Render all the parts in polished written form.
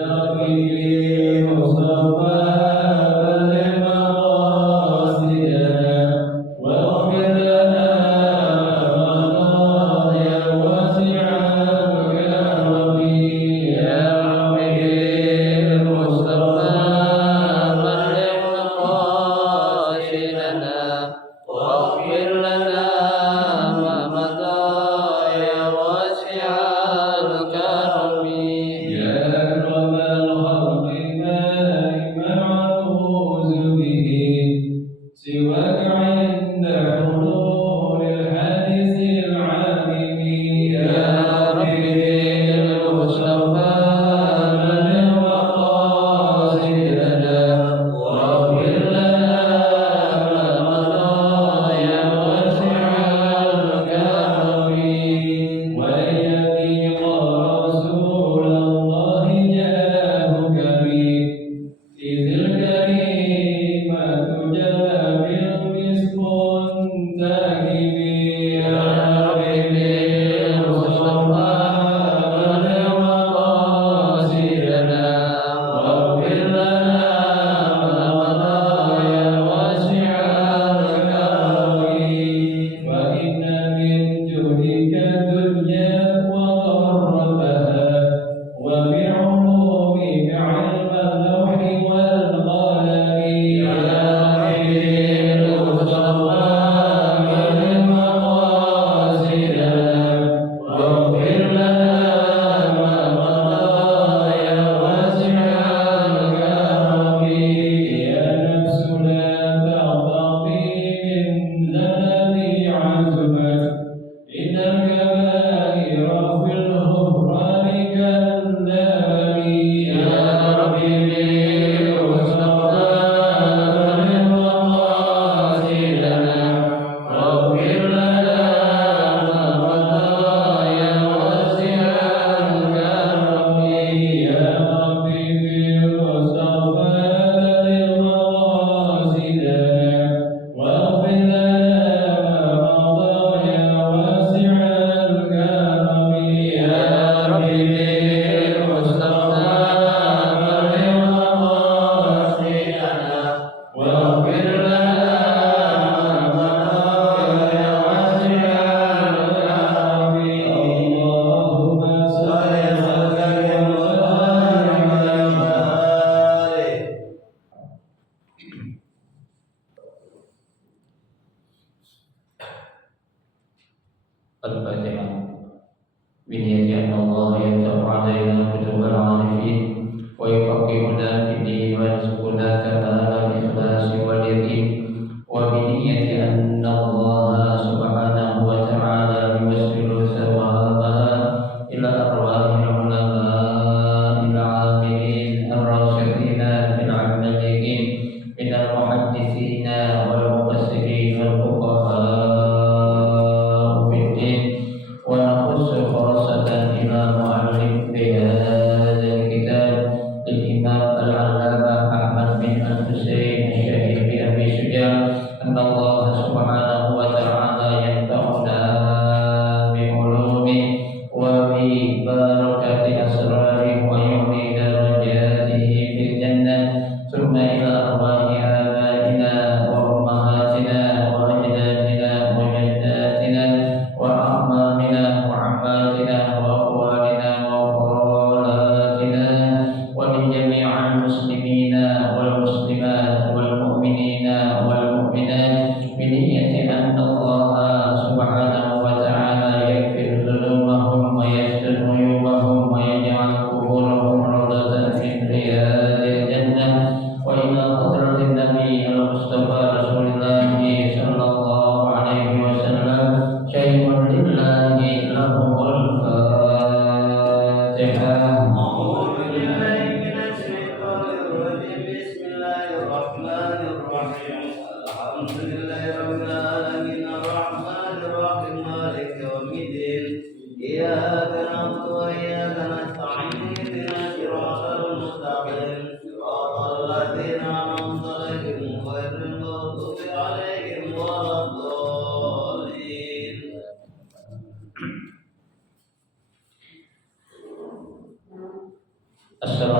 ربي مصطفى بلغ مقاصدنا واغفر لنا مضايا واسع الكرم يا ربي مصطفى بلغ مقاصدنا واغفر لنا ما مضى يا واسع الكرم يا أكرم الخلق ما معوذ به سواك عند حضور الحادث العامم يا ربي المصطفى بلغ مقاصدنا واغفر لنا ما مضى يا واسع الكرم ولن يضيق رسول الله جاهك بي إذ الكريمة جابر مسك تاكب يا ربي المصطفى بلغ مقاصدنا واغفر لنا ما مضى يا واسع الكرم فإن من جودك الدنيا وضرتها وبعلومك علم اللوح والقلم يا ربي المصطفى بلغ مقاصدنا واغفر لنا ما مضى يا واسع الكرم يا نفس لا تغتطي من ذنبي عزمت إن الكبائر في الغفران كالذهب يا ربي المصطفى بلغ مقاصدنا واغفر لنا ما مضى يا واسع الكرم يا ربي المصطفى بلغ مقاصدنا واغفر لنا ما مضى يا واسع الكرم يا ربي المصطفى بلغ مقاصدنا واغفر لنا ما مضى يا واسع الكرم اللهم صل وسلم وبارك عليه. الفاتحة بنية أن الله يفتح علينا فتوح العارفين ويفقهنا في الدين ويرزقنا كمال الإخلاص واليقين وبنية أن الله سبحانه وتعالى يوصل ثوابها إلى أرواح العلماء العاملين الراشدين في العمليين من المحدثين والمفسرين والفقهاء في الدين ونخص خاصة إلى مؤلف بهذا الكتاب الإمام العلامة أحمد بن الحسين الشهيد بأبي شجاع أن الله سبحانه وتعالى ينفعنا بعلومه وببركة أسراره ويعلي درجاته في الجنة ثم إلى أرواح آبائنا وأمهاتنا وأجدادنا وجداتنا وأعمامنا وعماتنا وأخوالنا وخالاتنا ومن جميع المسلمين والمسلمات والمؤمنين والمؤمنات بنية أن الله سبحانه وتعالى يغفر ذنوبهم ويستر عيوبهم ويجعل قبورهم روضة من رياض الجنة وإلى حضرة النبي المصطفى رسول الله صلى الله عليه وسلم شيء لله لهم الفاتحة. أعوذ بالله من الشيطان الرجيم بسم الله الرحمن الرحيم الحمد لله رب العالمين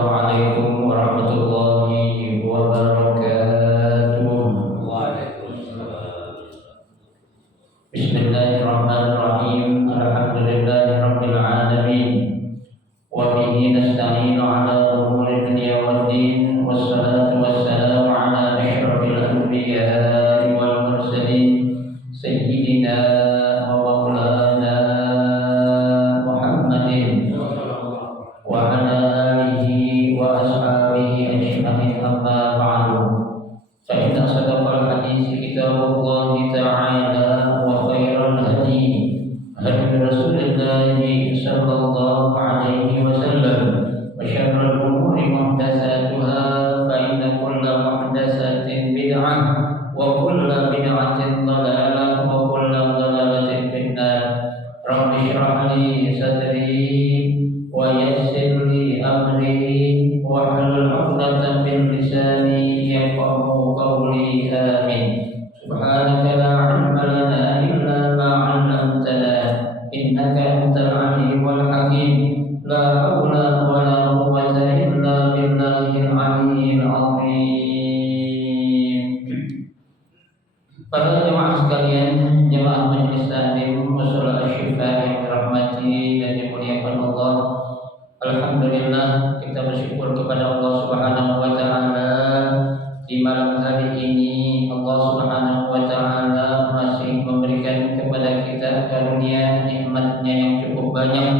Assalamualaikum warahmatullahi wabarakatuh. Bismillahirrahmanirrahim. Alhamdulillahirabbil alamin. Wa bihi nasta'inu ala umuri dunya waddin. Wassalatu wassalamu ala asyrafil anbiya'i wal mursalin sayyidina wa maulana Muhammadin wa ala alihi wa ashabihi ajma'in, amma ba'du. Fa inna sadaqal hadits kitabullah ta'ala wa khairal hadi hadi Rasulillah sallallahu alaihi wasallam wa syarrul umuri muhdatsatuha fa inna kulla muhdatsatin bid'ah wa kulla bid'atin dhalalah wa kulla dhalalatin finnar. Rabbi shrah li sadri wa yassir li amri wa hlul 'uqdatam min lisani yafqahu qawli. Amin. Subhanaka la 'ilma lana illa ma 'allamtana innaka antal 'alimul hakim. La haula wa la quwwata illa billahil 'aliyyil 'azim. Para jemaah sekalian, jemaah majelis taklim Musola Asy-Syifa yang dirahmati dan dimuliakan Allah. Alhamdulillah, kita bersyukur kepada Allah Subhanahu wa taala di malam hari ini. Allah Subhanahu wa taala masih memberikan kepada kita karunia nikmat-Nya yang cukup banyak.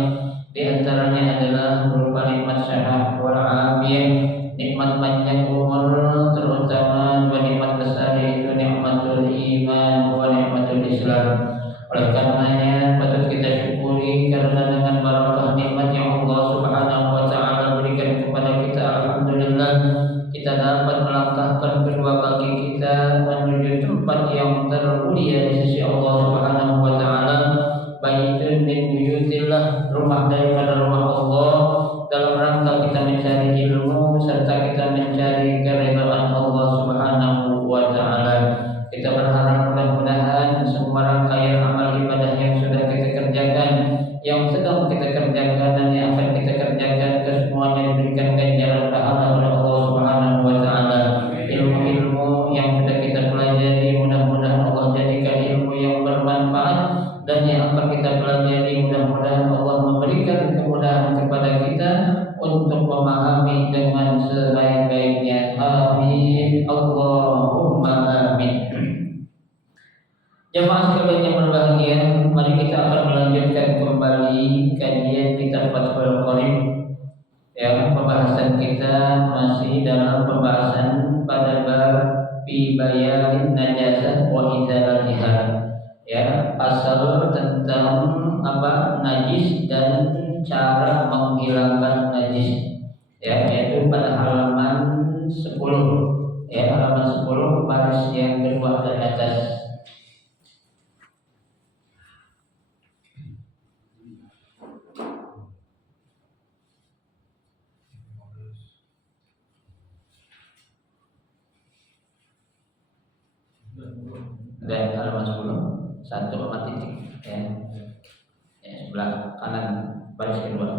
Di antaranya adalah berupa nikmat sehat wal afiyah, nikmat panjang umur, terutama dua nikmat besar yaitu nikmatul iman wa nikmatul Islam. Oleh karenanya patut kita syukuri karena dengan barakah nikmat yang Allah Subhanahu wa taala berikan kepada kita, alhamdulillah kita dapat melangkahkan kedua kaki kita menuju tempat yang termulia di sisi Allah Subhanahu wa taala. Baitun min buyutillah, rumah daripada rumah Allah, dalam rangka kita mencari ilmu serta kita mencari keridhaan Allah Subhanahu wa taala. Kita berharap mudah-mudahan semua rangkaian amal ibadah yang sudah kita kerjakan, yang sedang kita kerjakan dan yang akan kita kerjakan, kesemuanya diberikan ganjaran pahala oleh Allah Subhanahu wa taala. Ilmu-ilmu yang sudah kita pelajari mudah-mudahan Allah jadikan ilmu yang bermanfaat, dan yang akan kita pelajari mudah-mudahan Allah memberikan kemudahan kepada kita untuk memahami dengan sebaik-baiknya. Amin. Allahumma amin. Jemaah sekalian yang berbahagia, mari kita akan melanjutkan kembali kajian kitab Fathul Qorib. Ya, pembahasan kita masih dalam pembahasan pada bab fi bayanin najasah wa izalatiha. Ya, pasal tentang apa najis dan cara menghilangkan najis. Ya, yaitu pada halaman 10. Ya, halaman 10 baris yang kedua dari atas. Dan halaman 10 satu koma titik ya. Sebelah kanan baris kedua.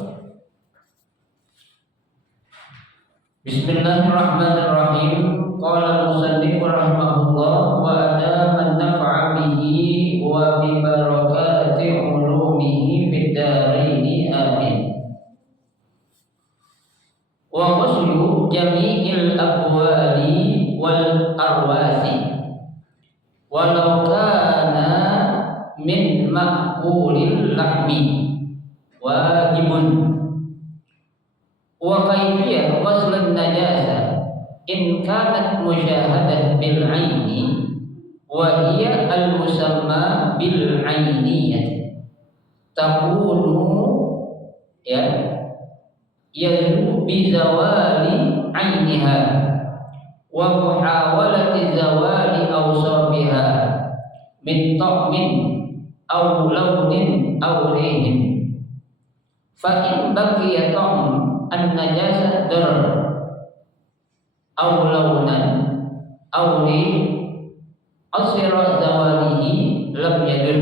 Bismillahirrahmanirrahim. Qala al-musannif rahimahullah wa adaman naf'a bihi wa bi barakati ulumihi fid daraini amin. Wa ghuslu jami'il aqwali wal arwasi walau kana min ma'kulil lahmi wajibun. Wa kaifiyah ghuslun najasah in kanat musyahadah bil aini wa hiya al musamma bil ainiyah takunu ya yazu bi zawali ainiha wa muhawalati zawali awsafiha min ta'min aw launin aw rihin. Fa in baqiya ta'm an-najasah darar aw launan aw rih asira zawalihi lam yadur.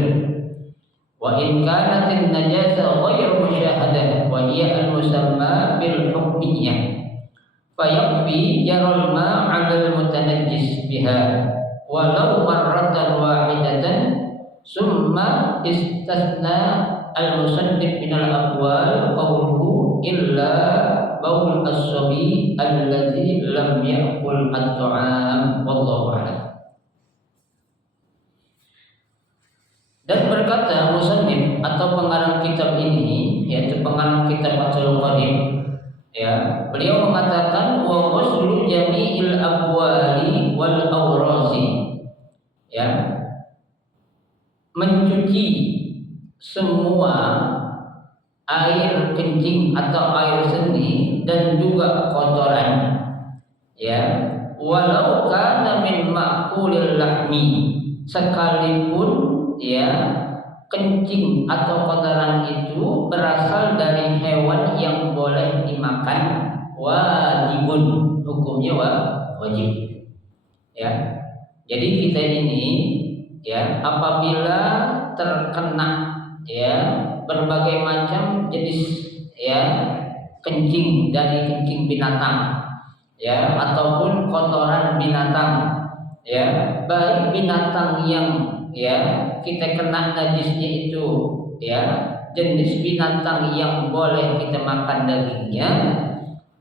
Wa in kanat an-najasah ghayr musyahadah wa hiya al-musamma bil hukmiyah fayakfi jarul ma 'alal mutanajjis biha walau marratan wahidatan summa istasna al-musannif min al-aqwal qawluhu illa baul as-sabi alladzi lam ya'kul at-ta'am wallahu a'lam. Dan berkata musannif atau pengarang kitab ini, yaitu pengarang kitab Fathul Qadir, ya, beliau mengatakan wa ghuslu jami'il abwali wal awrazi, ya, mencuci semua air kencing atau air seni dan juga kotoran, ya, walau kana min ma'kulil lahmi, sekalipun ya kencing atau kotoran itu berasal dari hewan yang boleh dimakan, wajibun, hukumnya wajib, ya. Jadi kita ini, ya, apabila terkena, ya, berbagai macam jenis, ya, kencing dari kencing binatang, ya, ataupun kotoran binatang, ya, baik binatang yang, ya, kita kena najisnya itu, ya, jenis binatang yang boleh kita makan dagingnya,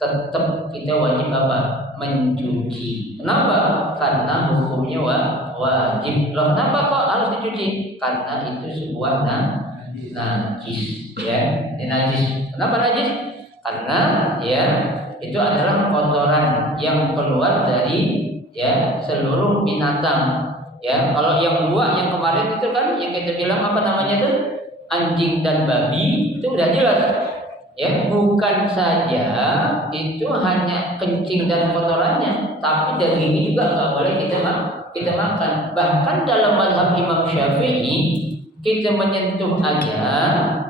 tetap kita wajib apa? Mencuci. Kenapa? Karena hukumnya wajib. Loh, kenapa kok harus dicuci? Karena itu sebuah najis, ya. Ini najis. Kenapa najis? Karena, ya, itu adalah kotoran yang keluar dari, ya, seluruh binatang. Ya, kalau yang dua yang kemarin itu kan yang kita bilang apa namanya itu, anjing dan babi, itu udah jelas, ya, bukan saja itu hanya kencing dan kotorannya, tapi dagingnya juga nggak boleh kita makan. Bahkan dalam mazhab Imam Syafi'i, kita menyentuh aja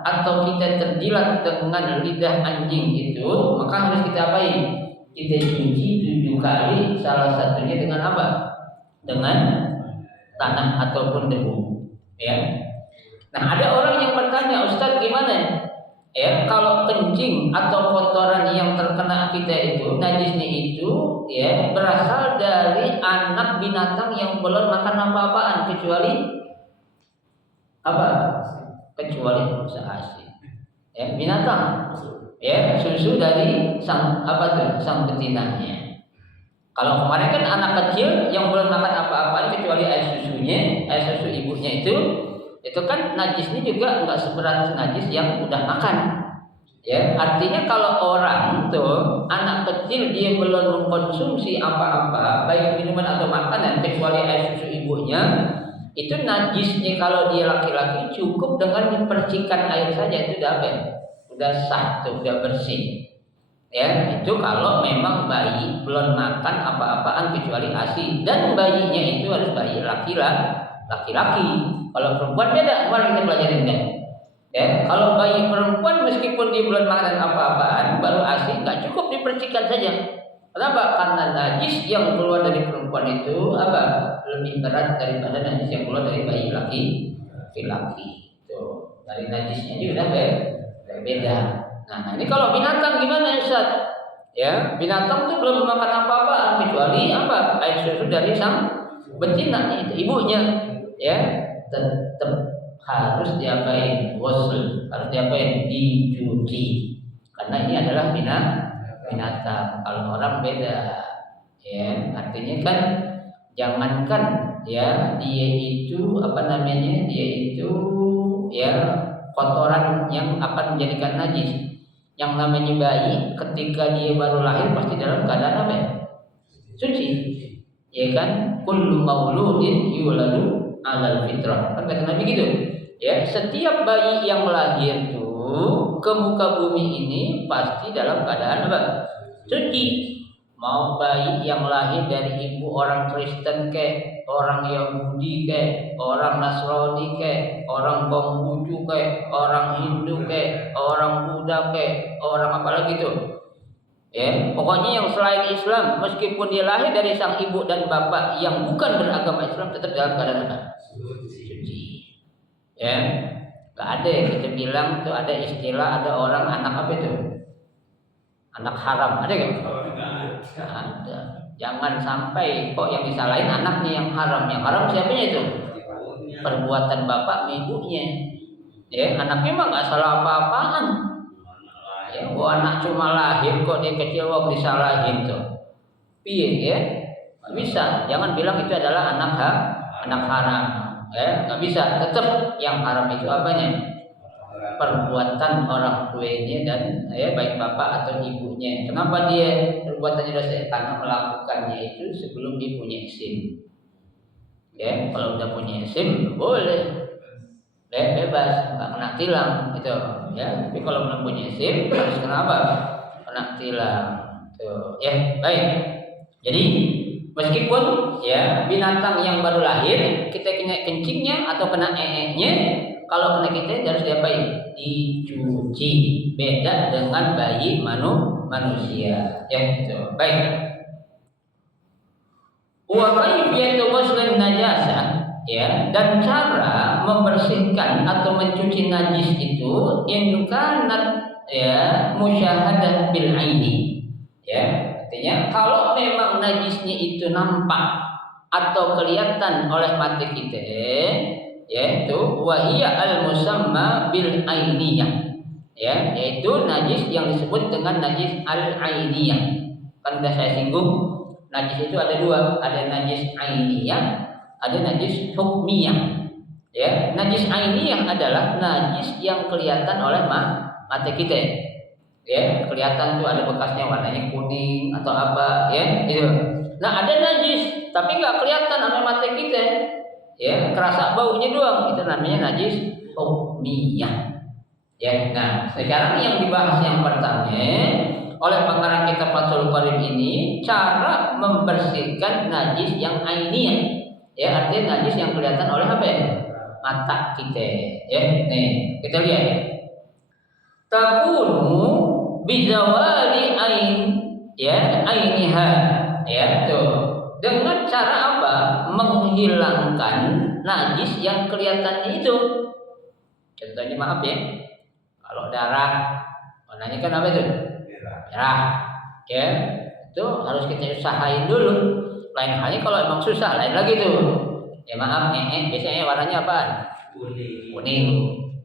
atau kita terjilat dengan lidah anjing itu, maka harus kita apain? Kita cuci 7 kali, salah satunya dengan apa? Dengan tanah ataupun debu, ya. Nah, ada orang yang bertanya, Ustaz, gimana, ya, kalau kencing atau kotoran yang terkena kita itu, najisnya itu, ya, berasal dari anak binatang yang belum makan apa-apaan kecuali apa? Kecuali seasi, ya, binatang, ya, susu dari sang betinanya. Kalau kemarin kan anak kecil yang belum makan apa-apa kecuali air susunya, air susu ibunya itu kan najisnya juga nggak seberat najis yang udah makan. Ya, artinya kalau orang tuh anak kecil dia belum mengkonsumsi apa-apa, baik minuman atau makanan kecuali air susu ibunya, itu najisnya kalau dia laki-laki cukup dengan percikan air saja itu udah sah, udah bersih. Ya, itu kalau memang bayi belum makan apa-apaan kecuali ASI, dan bayinya itu harus bayi laki-laki. Kalau perempuan beda, kemarin kita pelajarin kan. Ya, kalau bayi perempuan meskipun dia belum makan apa-apaan baru ASI, nggak cukup dipercikan saja. Kenapa? Karena najis yang keluar dari perempuan itu apa? Lebih berat daripada najis yang keluar dari bayi laki-laki. Tuh, dari najisnya dia udah beda. Nah, ini kalau binatang gimana, Ustaz? Ya, binatang tuh belum makan apa-apaan kecuali apa? Air susu dari sang betina itu ibunya, ya, tetap harus diapain? Ghusl, harus diapain? Dicuci. Karena ini adalah binatang. Kalau orang beda, ya, artinya kan jangankan, ya, dia itu apa namanya? Dia itu, ya, kotoran yang akan menjadikan najis. Yang namanya bayi ketika dia baru lahir pasti dalam keadaan apa? Suci, ya kan? Kullu mauludin yuladu 'alal fitrah. Kan kata Nabi gitu. Ya, setiap bayi yang lahir tuh ke muka bumi ini pasti dalam keadaan apa? Suci. Mau bayi yang lahir dari ibu orang Kristen kek, orang Yahudi kek, orang Nasrani kek, orang Konghucu kek, orang Hindu kek, orang Buddha kek, orang apa lagi tuh, ya, pokoknya yang selain Islam, meskipun dia lahir dari sang ibu dan bapak yang bukan beragama Islam, tetap dalam keadaan apa? Suci. Ya, nggak ada yang kita bilang tuh ada istilah ada orang anak apa itu? Anak haram, ada nggak? Nggak ada. Jangan sampai kok yang disalahin anaknya yang haram. Yang haram siapanya itu? Perbuatan bapak ibunya. Ya, anaknya mah nggak salah apa-apaan. Ya, anak cuma lahir kok dia kecil kok disalahin tuh. Piye ya? Nggak bisa. Jangan bilang itu adalah anak haram. Ya, nggak bisa. Tetap yang haram itu apanya? Perbuatan orang tuanya dan baik bapak atau ibunya. Kenapa dia perbuatannya dosa? Karena melakukannya itu sebelum dia punya SIM. Ya, kalau udah punya SIM boleh, bebas, nggak kena tilang gitu. Ya, tapi kalau belum punya SIM harus kenapa? Kena tilang. Tuh, ya baik. Jadi meskipun ya binatang yang baru lahir kita kena kencingnya atau kena nya, kalau kena kita harus diapain? Dicuci. Beda dengan bayi manusia. Ya gitu. Baik. Wa kayfiyatu ghuslin najasah, ya, dan cara membersihkan atau mencuci najis itu in kanat ya musyahadah bil aini. Ya, artinya kalau memang najisnya itu nampak atau kelihatan oleh mata kita, yaitu wahia al musamma bil ainiyah, ya, yaitu najis yang disebut dengan najis al ainiyah. Kan sudah saya singgung, najis itu ada dua, ada najis ainiyah, ada najis hukmiyah. Ya, najis ainiyah adalah najis yang kelihatan oleh mata kita. Ya, kelihatan tuh ada bekasnya warnanya kuning atau apa, ya, gitu. Nah, ada najis tapi nggak kelihatan sama mata kita. Ya, kerasa baunya doang, itu namanya najis hukmiyah. Ya, nah sekarang yang dibahas yang pertama oleh pengarang kitab Fathul Qarib ini cara membersihkan najis yang ainiyah. Ya, artinya najis yang kelihatan oleh apa ya? Mata kita. Ya, nih kita lihat. Takunu bizawali ain, ya, ainiha, ya tuh. Dengan cara apa? Menghilangkan najis yang kelihatannya itu. Contohnya maaf ya, kalau darah warnanya kan apa itu? Merah. Ya, itu harus kita usahain dulu. Lain halnya kalau emang susah, lain lagi tuh. Ya maaf, biasanya warnanya apa? Kuning.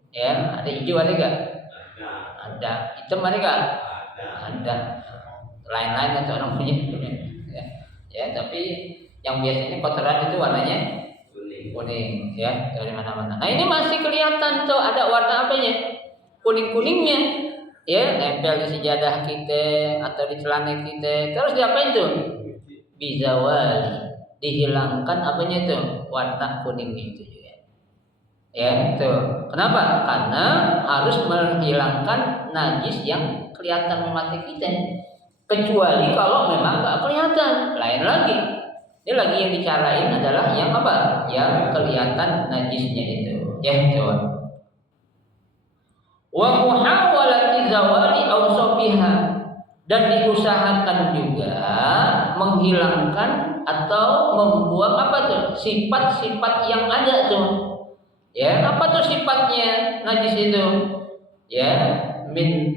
Ya, ada hijau ada enggak? Ada. Hitam ada enggak? Ada. Lain-lain atau orang punya. Ya, tapi yang biasanya kotoran itu warnanya kuning, ya, dari mana-mana. Nah, ini masih kelihatan tuh ada warna apanya? Kuning-kuningnya. Ya, nempel di sejadah kita atau di celana kita. Terus diapain tuh? Bizawali. Dihilangkan apanya tuh? Warna kuning itu juga. Ya, tuh. Kenapa? Karena harus menghilangkan najis yang kelihatan mata kita. Kecuali kalau memang nggak kelihatan, lain lagi. Ini lagi yang dicarain adalah yang apa? Yang kelihatan najisnya itu. Ya, itu. Wa muhawalati zawali awsafiha, dan diusahakan juga menghilangkan atau membuang apa tuh? Sifat-sifat yang ada tuh. Ya, apa tuh sifatnya najis itu? Ya, min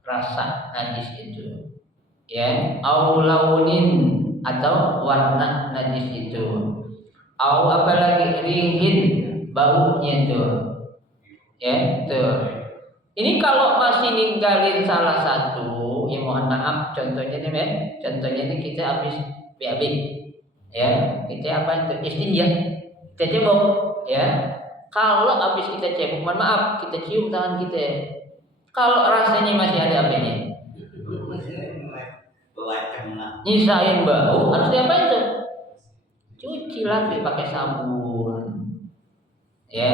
rasa najis itu. Ya, au launin atau warna najis itu. Au apalagi rihin, baunya itu. Ya, tuh. Ini kalau masih ninggalin salah satu, ya mohon maaf. Contohnya nih, contohnya nih kita habis BAB, ya, kita apa itu istinja, kita cebok, ya. Kalau habis kita cebok, mohon maaf, kita cium tangan kita. Kalau rasanya masih ada apanya? Nyisain bau, harus diapain tuh? Cuci lagi pakai sabun. Ya,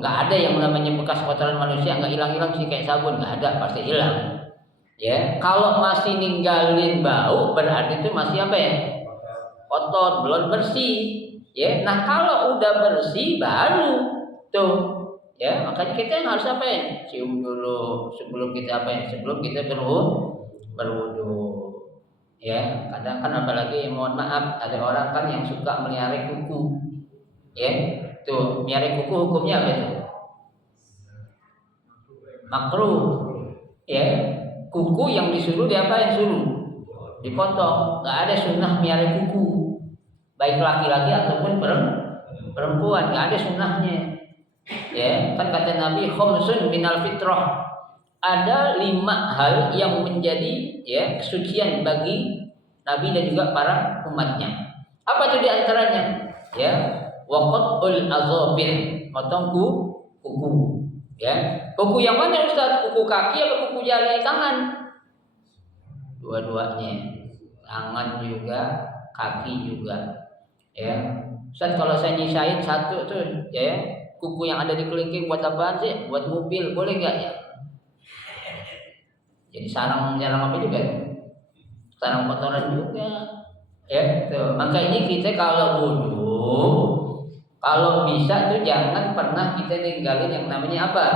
nggak ada yang namanya bekas kotoran manusia nggak hilang-hilang sih kayak sabun, nggak ada, pasti hilang. Ya, kalau masih ninggalin bau berarti itu masih apa ya? Kotor, belum bersih. Ya, nah kalau udah bersih baru tuh, ya makanya kita harus apa ya? Cium dulu sebelum kita apa ya? Sebelum kita berwudu. Ya, kadang kan apalagi mohon maaf ada orang kan yang suka melihara kuku. Ya, tuh melihara kuku hukumnya apa itu? Makruh. Ya, kuku yang disuruh diapain? Suruh dipotong. Nggak ada sunnah miara kuku, baik laki-laki ataupun perempuan, nggak ada sunnahnya. Ya, kan kata Nabi khamsun minal fitrah. Ada 5 hal yang menjadi ya kesucian bagi Nabi dan juga para umatnya. Apa itu diantaranya? Ya, waqtul azabir, potong kuku. Ya, kuku yang mana Ustaz? Kuku kaki atau kuku jari tangan? Dua-duanya, tangan juga, kaki juga. Ya, Ustaz kalau saya nyisain satu tuh, ya kuku yang ada di kelingking buat apaan sih? Buat mobil, boleh nggak ya? Jadi sarang apa juga? Sarang kotoran juga. Ya, tuh. Maka ini kita kalau wudu, kalau bisa tuh jangan pernah kita ninggalin yang namanya apa?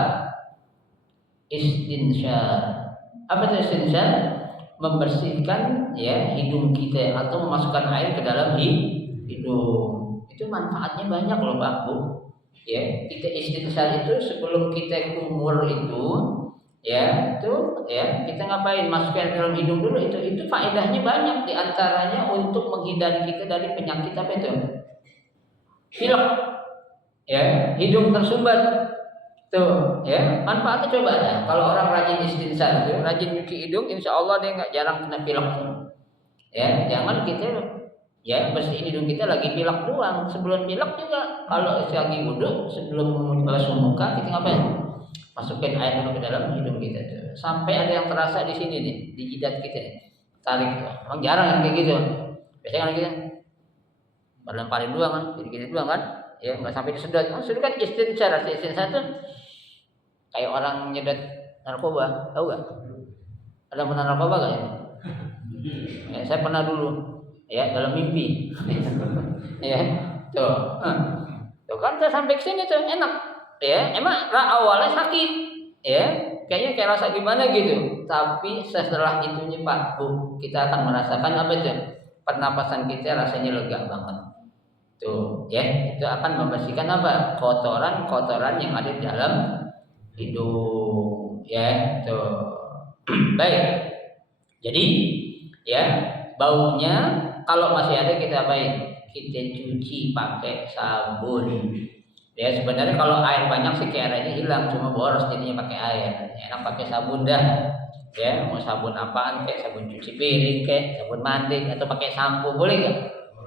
Istinsyar. Apa itu istinsyar? Membersihkan ya hidung kita atau memasukkan air ke dalam hidung. Itu manfaatnya banyak loh Pak Bu. Ya, kita istinsyar itu sebelum kita kumur itu ya kita ngapain, masukkan dalam hidung dulu, itu faedahnya banyak, diantaranya untuk menghindari kita dari penyakit apa itu, pilek ya, hidung tersumbat tuh ya, manfaatnya coba ya. Kalau orang rajin istinsar itu, rajin cuci hidung, insya Allah dia nggak jarang kena pilek ya. Jangan kita ya bersihin hidung kita lagi pilek doang, sebelum pilek juga kalau lagi wudhu sebelum basuh muka kita ngapain, masukin air dulu ke dalam hidung kita tuh. Sampai ada yang terasa di sini nih, di jidat kita nih. Tarik tuh. Emang jarang yang kayak gitu. Biasanya kan gitu. Paling doang kan, gini-gini doang kan. Ya, enggak sampai disedot. Maksudnya kan istinsar tuh kayak orang nyedot narkoba, tahu enggak? Ada pernah narkoba enggak ya? Ya, saya pernah dulu. Ya, dalam mimpi. Ya, tuh. Tuh kan saya sampai ke sini tuh enak. Ya, emang awalnya sakit, ya, kayaknya kayak rasa gimana gitu. Tapi setelah itunya Pak Bu, kita akan merasakan apa itu? Pernapasan kita rasanya lega banget. Tuh, ya, itu akan membersihkan apa? Kotoran-kotoran yang ada di dalam hidung, ya, tuh. Baik. Jadi, ya, baunya kalau masih ada kita apain? Kita cuci pakai sabun. Ya sebenarnya kalau air banyak sih airnya hilang, cuma boros jadinya pakai air. Enak pakai sabun dah. Ya mau sabun apaan, kayak sabun cuci piring, kayak sabun mandi, atau pakai sampo boleh nggak?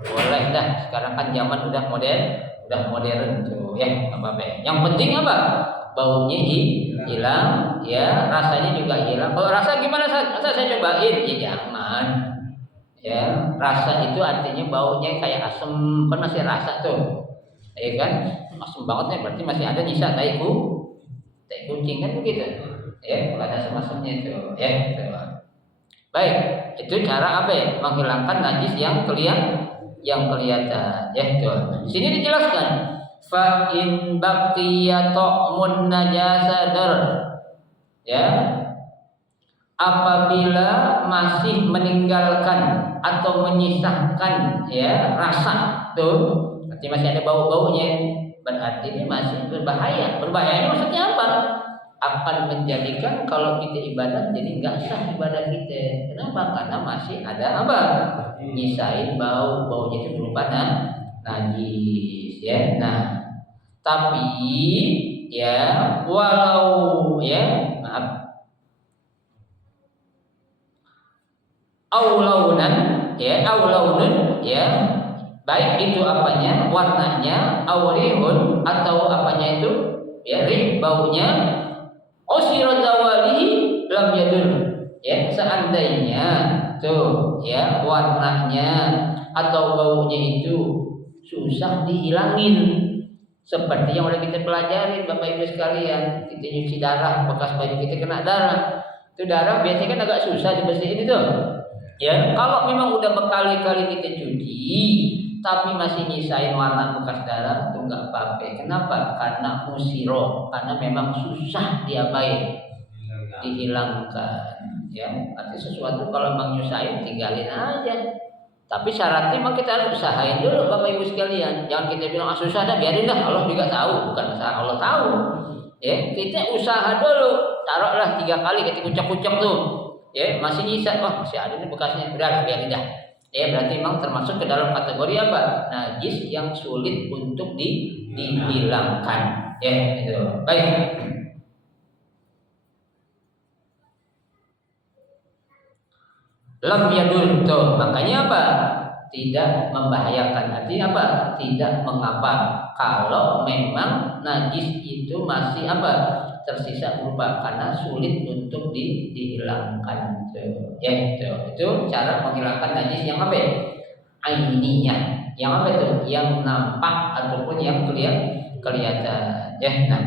Boleh dah. Sekarang kan zaman udah modern tuh ya apa-apa. Yang penting apa? Baunya hilang, ya rasanya juga hilang. Kalau rasa gimana? Rasa saya cobain, ya jangan. Ya rasa itu artinya baunya kayak asem, kan masih rasa tuh. Ya kan? Asem banget nih, berarti masih ada nyisa tai kucing kan begitu ya, kalau ada asem-asemnya itu ya. Baik, itu cara apa ya, menghilangkan najis yang kelihatan ya. Di sini dijelaskan fa in baqiya ta'mun najasadar ya, apabila masih meninggalkan atau menyisahkan ya rasa tuh, berarti masih ada bau-baunya, berarti ini masih berbahaya. Berbahayanya maksudnya apa? Akan menjadikan kalau kita ibadah jadi nggak sah ibadah kita. Kenapa? Karena masih ada apa? Nyisain baunya itu berupa najis ya. Nah, tapi ya walau ya aulaunan ya, baik itu apanya, warnanya, aurihun atau apanya itu, ya baunya, usira zawalihi lam yadur, ya seandainya tuh ya warnanya atau baunya itu susah dihilangin, seperti yang udah kita pelajarin Bapak Ibu sekalian, kita nyuci darah, bekas baju kita kena darah, itu darah biasanya kan agak susah dibersihin itu. Ya, kalau memang udah berkali-kali kita cuci, tapi masih nyisain warna bekas darah, itu nggak apa-apa. Kenapa? Karena musiro, karena memang susah diapain, dihilangkan. Ya, arti sesuatu kalau memang nyusahin tinggalin aja. Tapi syaratnya memang kita harus usahain dulu Bapak Ibu sekalian. Jangan kita bilang susah dah, biarin dah, Allah juga tahu, bukan usaha Allah tahu. Ya, kita usaha dulu. Taruhlah 3 kali kita kucek-kucek tuh. ya masih nyisa, masih ada nih bekasnya, udah biar tidak. Ya berarti memang termasuk ke dalam kategori apa? Najis yang sulit untuk dihilangkan. Ya itu. Baik. Lam yadul tuh, makanya apa? Tidak membahayakan. Artinya apa? Tidak mengapa kalau memang najis itu masih apa? Tersisa berupa karena sulit untuk dihilangkan. Tuh. Ya, itu cara menghilangkan najis yang apa? Ainiyah. Yang apa itu? Yang nampak ataupun yang kelihatan. Ya, nah.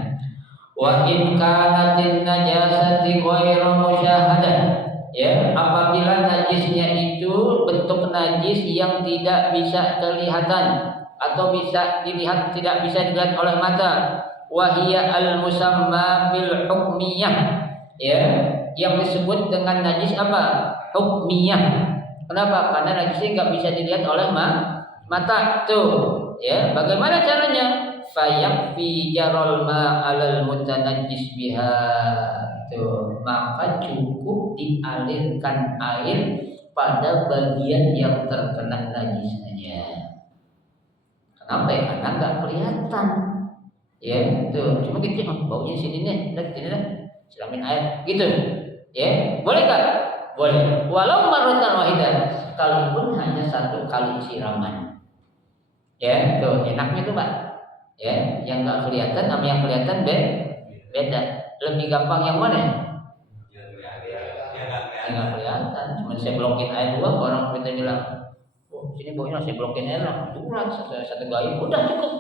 Wa in kanatin najasati ghairu musyahadah. Ya, apabila najisnya itu bentuk najis yang tidak bisa kelihatan atau bisa dilihat, tidak bisa dilihat oleh mata, wahia al musamma bil hukmiyah, ya, yang disebut dengan najis apa? Hukmiyah. Kenapa? Karena najisnya nggak bisa dilihat oleh mata tuh, ya. Bagaimana caranya? Fayakfi jarol ma alal mutanajjis biha. Tuh, maka cukup dialirkan air pada bagian yang terkena najisnya. Kenapa ya? Karena nggak kelihatan. Ya, tuh, cuma gitu, baunya sini nih, lihat sini dah, siramin air, gitu. Ya, boleh nggak? Boleh. Walau marratan wahidah, sekalipun hanya satu kali siraman. Ya, tuh enaknya tuh Pak. Ya, yang nggak kelihatan sama yang kelihatan beda. Lebih gampang yang mana? Yang nggak kelihatan. Cuma saya blokin air dua, orang kita bilang, oh sini baunya saya blokin air lah, curang satu gayung, udah cukup.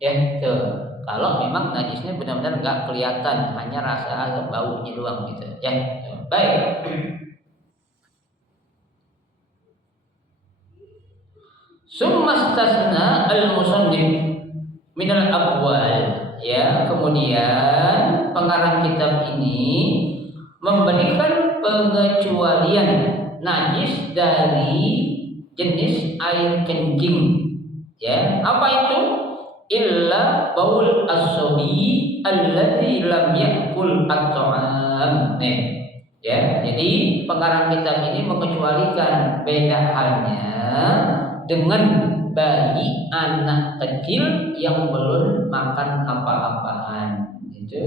Ya, tuh. Kalau memang najisnya benar-benar nggak kelihatan, hanya rasa atau baunya doang gitu. Ya, tuh. Baik. Summastasna al-musannif minal abwal. Ya, kemudian pengarang kitab ini memberikan pengecualian najis dari jenis air kencing. Ya, apa itu? Illa baul as-sabi alladzi lam yakul at-ta'am. Nih, ya. Jadi pengarang kitab ini mengecualikan beda halnya dengan bayi anak kecil yang belum makan apa-apaan. Itu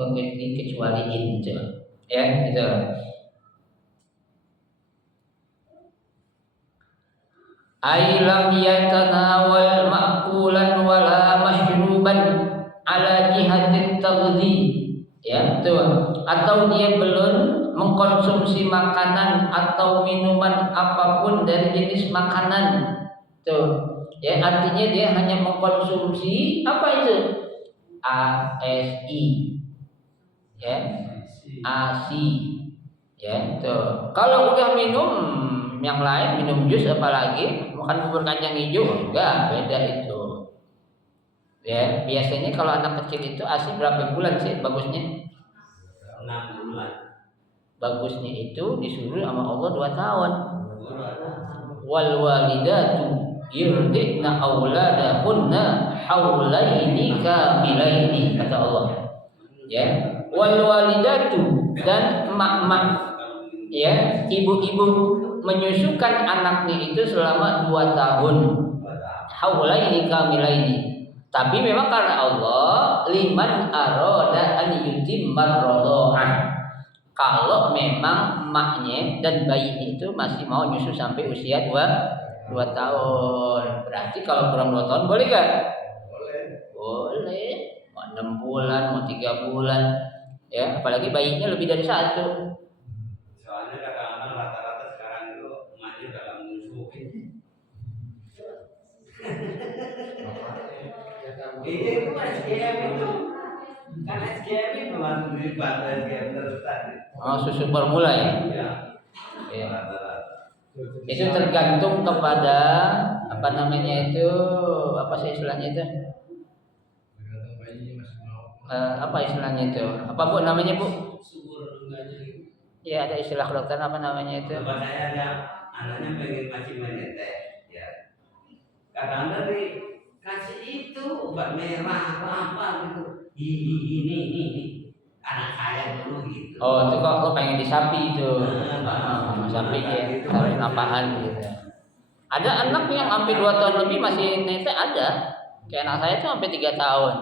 dikecualiin itu. Ya, gitu. Ailam yatanawal ma'kulan wala mashruban ala jihatit taghdhi. Ya, betul. Atau dia belum mengkonsumsi makanan atau minuman apapun dari jenis makanan. Tuh. Ya, artinya dia hanya mengkonsumsi apa itu? ASI. Ya. ASI. Ya, tuh. Kalau udah minum yang lain, minum jus apalagi, makan bubur kacang hijau, enggak, beda itu. Ya, biasanya kalau anak kecil itu ASI berapa bulan sih bagusnya? 6 bulan. Bagusnya itu disuruh sama Allah 2 tahun. Wal walidatu yurdina auladahunna haulaini kamilaini, kata Allah. Ya, wal walidatu, dan emak-emak, ya, ibu-ibu menyusukan anaknya itu selama 2 tahun. Haulaini kamilaini. Tapi memang karena Allah liman arada an yutimmar radha'ah. Kalau memang emaknya dan bayi itu masih mau nyusu sampai usia 2 tahun. Berarti kalau kurang 2 tahun boleh gak? Boleh. Mau 6 bulan, mau 3 bulan. Ya, apalagi bayinya lebih dari 1. Soalnya kadang-kadang rata-rata sekarang itu emaknya udah gak menyusui. Itu SGM itu. Kan SGM itu langsung dibantu SGM terus tadi. Oh, susu formula ya? Ya. Itu tergantung kepada apa namanya itu, apa sih istilahnya itu? Apa istilahnya itu? Apa Bu namanya Bu? Ya, ada istilah dokter apa namanya itu? Bapak saya ada anaknya pengen masih menetes, ya. Kadang-kadang dikasih itu obat merah apa gitu. Ini. anak saya dulu gitu. Oh, itu kok lo pengen disapi itu. Sapi ya, taruhin apaan gitu. Ada anak yang hampir 2 tahun lebih masih netek ada. Kayak anak saya tuh sampai 3 tahun.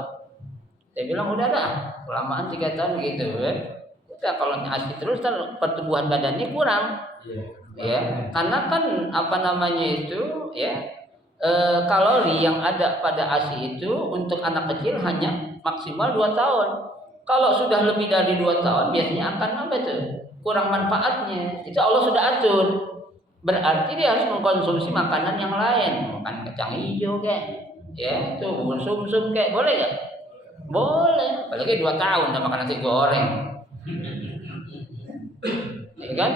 Saya bilang udah dah, kelamaan 3 tahun gitu ya. Udah kalau ASI terus pertumbuhan badannya kurang. Ya, karena kan apa namanya itu ya kalori yang ada pada ASI itu untuk anak kecil hanya maksimal 2 tahun. Kalau sudah lebih dari 2 tahun biasanya akan apa itu? Kurang manfaatnya. Itu Allah sudah atur. Berarti dia harus mengkonsumsi makanan yang lain, makan kacang hijau kayak, ya, itu bubur sumsum kayak, boleh nggak? Boleh. Apalagi 2 tahun udah makan nasi goreng, ya kan?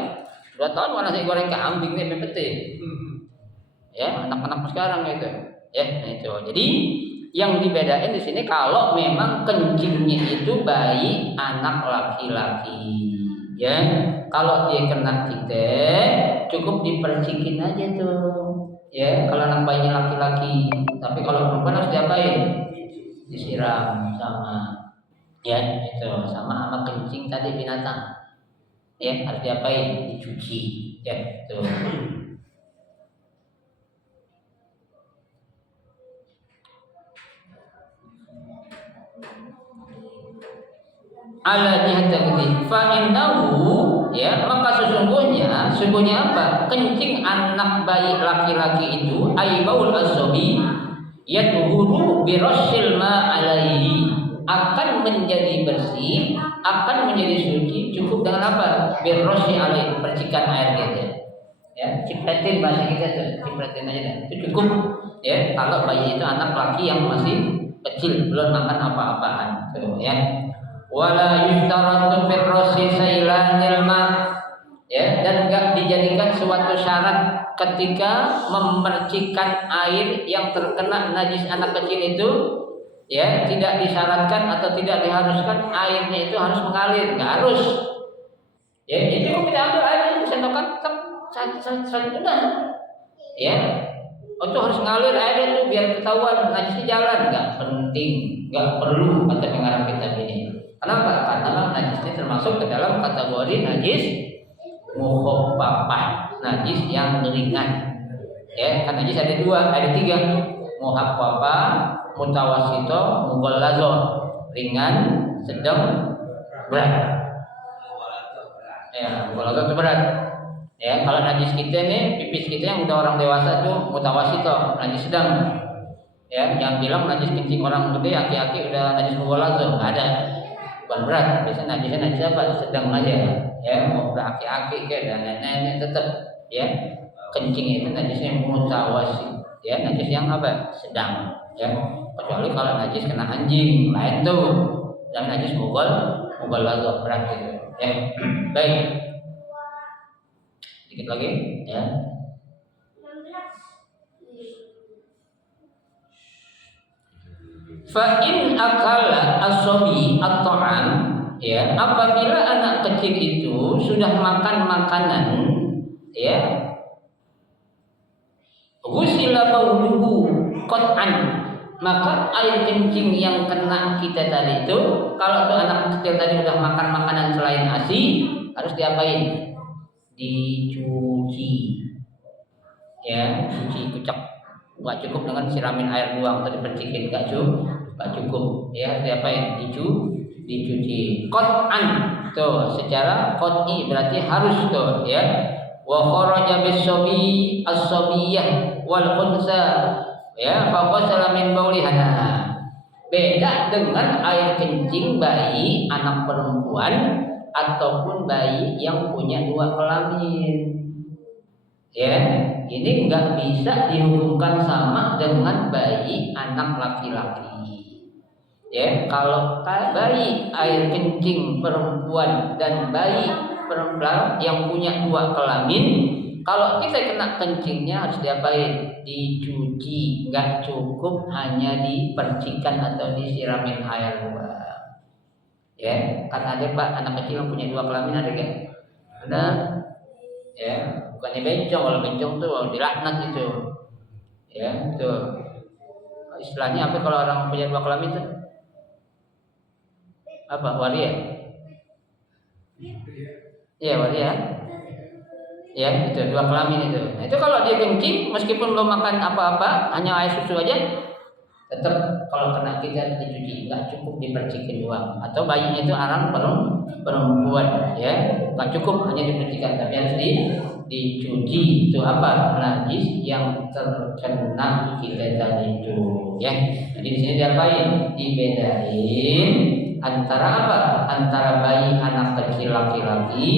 2 tahun makan nasi goreng kambing nih pepete. Ya, anak-anak sekarang itu, ya, itu. Jadi yang dibedain di sini kalau memang kencingnya itu bayi anak laki-laki. Ya, kalau dia kena titik cukup dipercikin aja tuh. Ya, kalau anak bayinya laki-laki. Tapi kalau perempuan harus diapain? Disiram sama, ya itu sama kencing tadi binatang. Ya, harus diapain? Dicuci. Ya, itu. Ala jihati fa innahu, ya, maka sesungguhnya apa? Kencing anak bayi laki-laki itu aibaul asobi yadhuru birassil ma alaihi, akan menjadi bersih, akan menjadi suci cukup dengan apa? Birrassi alaihi, percikan air gitu. Ya, cipratin bahasa kita tuh, cipratin aja deh. Itu cukup ya kalau bayi itu anak laki yang masih kecil, belum makan apa-apaan tuh ya. Wala yushtaratu fil rasi sailanil ma, ya, dan enggak dijadikan suatu syarat ketika memercikan air yang terkena najis anak kecil itu, ya, tidak disyaratkan atau tidak diharuskan airnya itu harus mengalir, enggak harus. Ya, jadi kalau kita ambil air sendokan udah, ya. Oh, itu harus ngalir airnya itu biar ketahuan najisnya jalan, enggak penting, enggak perlu kata pengarang kitab ini. Kenapa? Karena najis ini termasuk ke dalam kategori najis mukhaffafah, najis yang ringan. Ya, kan najis ada 2, ada 3. Mukhaffafah, mutawassito, mughallazo. Ringan, sedang, berat. Ya, mughallazo itu berat. Ya, kalau najis kita nih, pipis kita yang udah orang dewasa tuh mutawassito, najis sedang. Ya, jangan bilang najis kencing orang gede, aki-aki udah najis mughallazo, enggak ada. Bukan berat, biasanya najis apa? Sedang aja, ya, mau beraki-aki kayak dan nenek tetap, ya, kencing itu najisnya mutawassit, ya, najis yang apa? Sedang, ya, kecuali kalau najis kena anjing, lain tuh, dan najis mughallazo berat gitu, ya. Baik, sedikit lagi, ya. Fa in akala as-sabi at-ta'am, ya, apabila anak kecil itu sudah makan makanan, ya, ghusila bauluhu qat'an, maka air kencing yang kena kita tadi itu, kalau tuh anak kecil tadi sudah makan makanan selain ASI, harus diapain? Dicuci. Ya, cuci kucek. Enggak cukup dengan siramin air doang atau dipercikin, enggak cukup, ya, diapain? Dicuci. Qat'an tuh, secara qat'i berarti harus tuh, ya. Wa kharaja bis-sabi as-sabiyah wal khunsa, ya, fa qasala min baulihana. Beda dengan air kencing bayi anak perempuan ataupun bayi yang punya 2 kelamin. Ya, ini enggak bisa dihukumkan sama dengan bayi anak laki-laki. Ya, kalau bayi air kencing perempuan dan bayi perempuan yang punya 2 kelamin, kalau kita kena kencingnya harus diapain? Dicuci, enggak cukup hanya dipercikan atau disiramin air doang. Ya, kan ada Pak anak kecil yang punya 2 kelamin, ada kan? Ada. Ya, bukannya bencong, kalau bencong tuh dilaknat itu. Ya, itu. Istilahnya apa kalau orang punya 2 kelamin itu? Apa? Waria? Iya, ya. Ya, itu dua kelamin itu. Nah, itu kalau dia kencing meskipun belum makan apa-apa, hanya air susu aja, tetap kalau kena kita harus dicuci, nggak cukup dipercikin doang. Atau bayinya itu arang perempuan, ya, nggak cukup hanya dipercikan, tapi harus dicuci. Itu apa? Najis yang terkena kita tadi itu, ya. Jadi di sini diapain? Dibedain antara apa? Antara bayi anak kecil laki-laki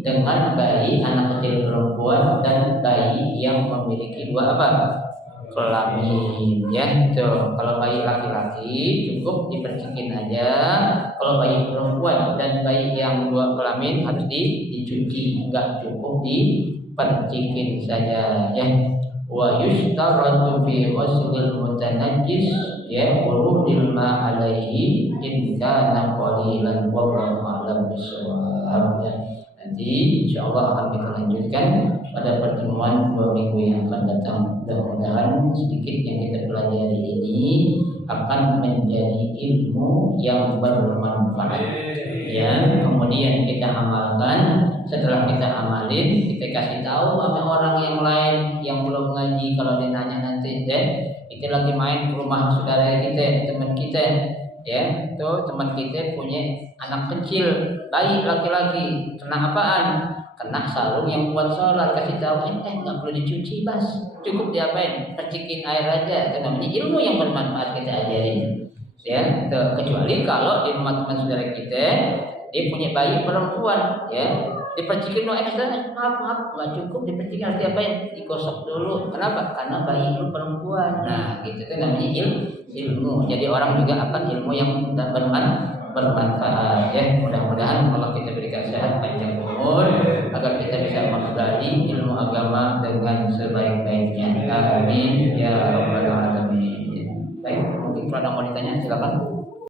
dengan bayi anak kecil perempuan dan bayi yang memiliki dua apa? Kelamin, ya. Tuh, kalau bayi laki-laki cukup dipercikin aja. Kalau bayi perempuan dan bayi yang dua kelamin harus dicuci, enggak cukup dipercikin saja, ya. Wa yushtaratu fi ghuslil mutanajjis ya wurudil ma alaihi in kana qalilan wallahu a'lam bissawab, ya. Nanti insyaallah akan kita lanjutkan pada pertemuan 2 minggu yang akan datang. Mudah-mudahan sedikit yang kita pelajari ini akan menjadi ilmu yang bermanfaat, ya. Kemudian kita amalkan. Setelah kita amalin, kita kasih tahu sama orang yang lain yang belum ngaji. Kalau ditanya nanti, kita lagi main ke rumah saudara kita, teman kita, ya. Tuh teman kita punya anak kecil, bayi laki-laki, kena apaan? Kena sarung yang buat sholat. Kasih tahu, nggak perlu dicuci, Bas. Cukup diapain? Percikin air aja. Itu namanya ilmu yang bermanfaat kita ajarin, ya. Tuh, kecuali kalau di rumah teman saudara kita, dia punya bayi perempuan, ya. Dipercikin maaf, nggak cukup dipercikin, harus diapain? Digosok dulu. Kenapa? Karena bayi itu perempuan. Nah, gitu itu namanya ilmu. Jadi orang juga akan ilmu yang bermanfaat, ya. Mudah-mudahan Allah kita berikan sehat panjang umur agar kita bisa mempelajari ilmu agama dengan sebaik-baiknya. Amin ya rabbal alamin. Baik, mungkin kalau ada mau ditanya silakan.